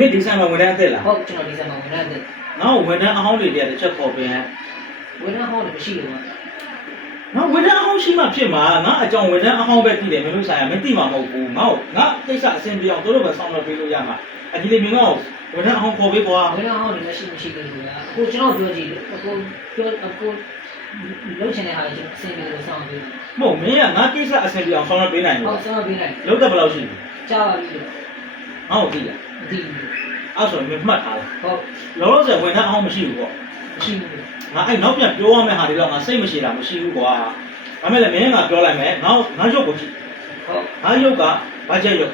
မင်းဒီဆိုင်မှာဝန်ထမ်းအသက်လား ဟုတ်ကျွန်တော်ဒီဆိုင်မှာဝန်ထမ်းအသက် ငါ့ဝန်ထမ်းအဟောင်းတွေတည်းတစ်ချက်ပေါ်ပြန် ဝန်ထမ်းဟောင်းလည်းမရှိလို့ပါ ငါဝန်ထမ်းအဟောင်းရှိမှဖြစ်မှာငါအကြောင်းဝန်ထမ်းအဟောင်းပဲတည်တယ်မင်းတို့ဆိုင်ကမသိမှာမဟုတ်ဘူးငါကိစ္စအဆင်ပြေအောင်တို့ပဲဆောင်းတော့ပေးလို့ရမှာဒီလေမင်းကဝန်ထမ်းအဟောင်းခေါ်ပေးကွာ ဝန်ထမ်းဟောင်းလည်းမရှိဘူးကွာကိုကျွန်တော်ပြောကြည့်ကိုလုံးချင်တဲ့ဟာကျွန်တော်အဆင်ပြေလို့ဆောင်းပေး မဟုတ်မင်းကငါကိစ္စအဆင်ပြေအောင်ဆောင်းတော့ပေးနိုင်လို့ ဟုတ်ဆောင်းပေးနိုင် လုံးတက်ဘယ်လောက်ရှိလဲ ကြားပါပြီလို့ ငါ့ကိုသိလား မသိဘူး အဲ့ဆိုရင်မင်းမှတ်ထားလား ဟုတ် လောလောဆယ်ဝန်ထမ်းအဟောင်းမရှိဘူးပေါ့ မရှိဘူး ငါအဲ့နောက်ပြန်ပြောရမယ့်ဟာတွေတော့ငါစိတ်မရှိတာမရှိဘူးကွာဒါမဲ့လည်းမင်းကပြောလိုက်မယ်ငါရုပ်ကိုကြည့် ဟုတ် ငါရုပ်ကဘာချက်ရုပ်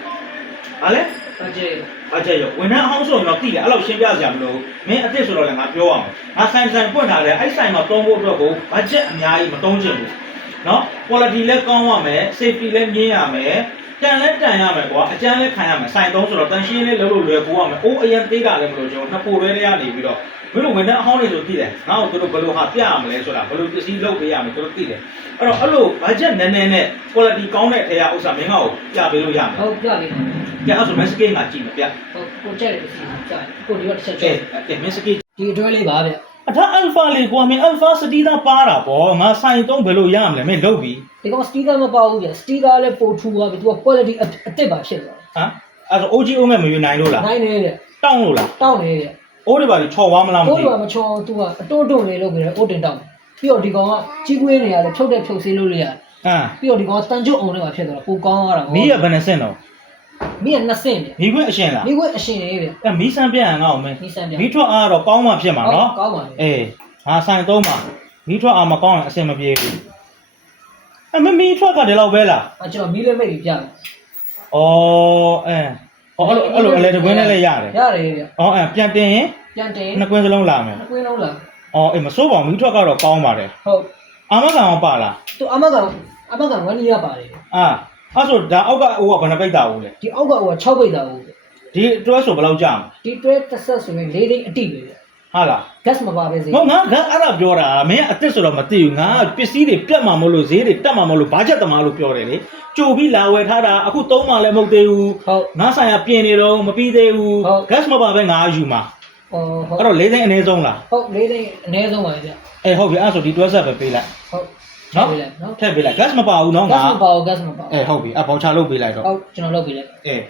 ဟာလဲ ဘာကျဲ ဘာချက်ရုပ်ဝန်ထမ်းအဟောင်းဆိုရင်တော့သိတယ်အဲ့လောက်ရှင်းပြစရာမလိုမင်းအစ်စ်ဆိုတော့လည်းငါပြောရမယ်ငါဆိုင်ပွင့်ထားတယ်အဲ့ဆိုင်မှာတုံးဖို့အတွက်ကိုဘာချက်အများကြီးမတုံးချင်ဘူးနော် quality လည်းကောင်းရမယ် safety လည်းမြင်ရမယ်တန်လည်းတန်ရမယ်ကွာအကျန်းလည်းခံရမယ်ဆိုင်သုံးဆိုတော့တန်ရှင်းလေးလုပ်လို့လွယ်ကူရမယ်အိုးအရင်သေးတာလည်းမလို့ကျွန်တော်နှစ်ပိုလေးကနေပြီးတော့မင်းတို့ဝန်ထမ်းအဟောင်းတွေဆိုသိတယ်ငါ့ကိုတို့ဘယ်လိုဟာပြရမလဲဆိုတာဘယ်လိုပစ္စည်းလုပ်ပေးရမလဲတို့သိတယ်အဲ့တော့အဲ့လိုဘတ်ဂျက်နည်းနည်းနဲ့ quality ကောင်းတဲ့ထဲရဥစ္စာမင်းကကိုပြပေးလို့ရမယ် ဟုတ်ပြပြီ ကြအဲ့ဆို message ငါကြည့်မပြ ဟုတ်ကိုကျဲတယ်ပစ္စည်းကြားကိုဒီတော့တစ်ချက်ကျဲ ကဲ message ဒီအတွဲလေးပါဗျ အထား alpha လေးကွာမင်း alpha စတီးသားပါတာပေါ့ငါဆိုင်သုံးဘယ်လိုရမလဲမင်းလုပ်ပြီ ဒီကောင်စတီကာမပေါ့ဘူးဗျစတီကာလည်းပိုထူသွားပြီသူက quality အစ်စ်ပါဖြစ်သွား ဟမ်အဲ့ဆို OG အုံးမဲ့မယူနိုင်လို့လား နိုင်နေဗျ တောင်းလို့လား တောင်းနေဗျ အိုးတွေပါလေချော်သွားမလားမ ကို သိ ယ်ကမချောသူကအတိုးတုံလေးလုပ်ပြီးတော့အိုးတင်တောင်းပြီးတော့ဒီကောင်ကကြီးကွေးနေရတယ်ဖြုတ်တဲ့ဖြုတ်ဆေးလို့ရ ဟမ် ပြီးတော့ဒီကောင်တန်ကျွတ်အောင်နဲ့ပါဖြစ်သွားတာပိုကောင်းသွားတာ မီးရဘယ်နှစင်တော့ မီးက2ဆင့်ဗျ မီးခွင့်အရှင်လား မီးခွင့်အရှင်ရေးဗျ အဲ့မီးစမ်းပြန်ငါ့အောင်မင်း မီးစမ်းပြန် မီးထွက်အားတော့ကောင်းမှဖြစ်မှာနော် ကောင်းပါလေ အေးငါဆိုင်သုံးမှာမီးထွက်အားမကောင်းရင်အဆင်မပြေဘူးအဲ့မီးထွက်ကဒီလောက်ပဲလား ကျွန်တော်မီးလေးမိတ်ပြီးပြတယ် ဩအဲ့လိုအလဲတကွင်းနဲ့လည်းရတယ် ရတယ်ဗျ ဩအဲ့ပြန်တင်ရင် ပြန်တင် နှစ်ကွင်းစလုံးလာမယ် နှစ်ကွင်းလုံးလား အေးမစိုးပါဘူးမီးထွက်ကတော့ကောင်းပါတယ် ဟုတ် အာမကန်အောင်ပါလား သူအမကဝနီရပါတယ် အဲ့ဆိုဒါအောက်ကအိုးကဘယ်နှပိတ်တာဦးလဲ ဒီအောက်ကဟို6ပိတ်တာဟုတ် ဒီတွဲဆိုဘယ်လောက်ကြာမလဲ ဒီတွဲတစ်ဆက်ဆိုရင်၄သိန်းအတိပဲဗျ ဟာလား gas မပါပဲစေ ငါအဲ့ဒါပြောတာမင်းအစ်စ်ဆိုတော့မသိဘူးငါပစ္စည်းတွေပြတ်မှာမလို့ဈေးတွေတက်မှာမလို့ဘာချက်သမားလို့ပြောတယ်လေကြိုပြီးလာဝယ်ထားတာအခုသုံးမှလည်းမဟုတ်သေးဘူး ဟုတ် ငါဆိုင်ကပြင်နေတော့မပြီးသေးဘူး gas မပါပဲငါယူမှာ ဟုတ် အဲ့တော့၄သိန်းအနည်းဆုံးလား ဟုတ်၄သိန်းအနည်းဆုံးပါဗျ ဟုတ်ပြီအဲ့ဆိုဒီတွဲဆက်ပဲပေးလိုက် ဟုတ် နော် နော် ထည့်ပေးလိုက် gas မပါဘူးနော်ငါ gas မပါဘူး gas မပါ ဟုတ်ပြီအဘောချလုပ်ပေးလိုက်တော့ ဟုတ်ကျွန်တော်လုပ်ပေးလိုက် အေး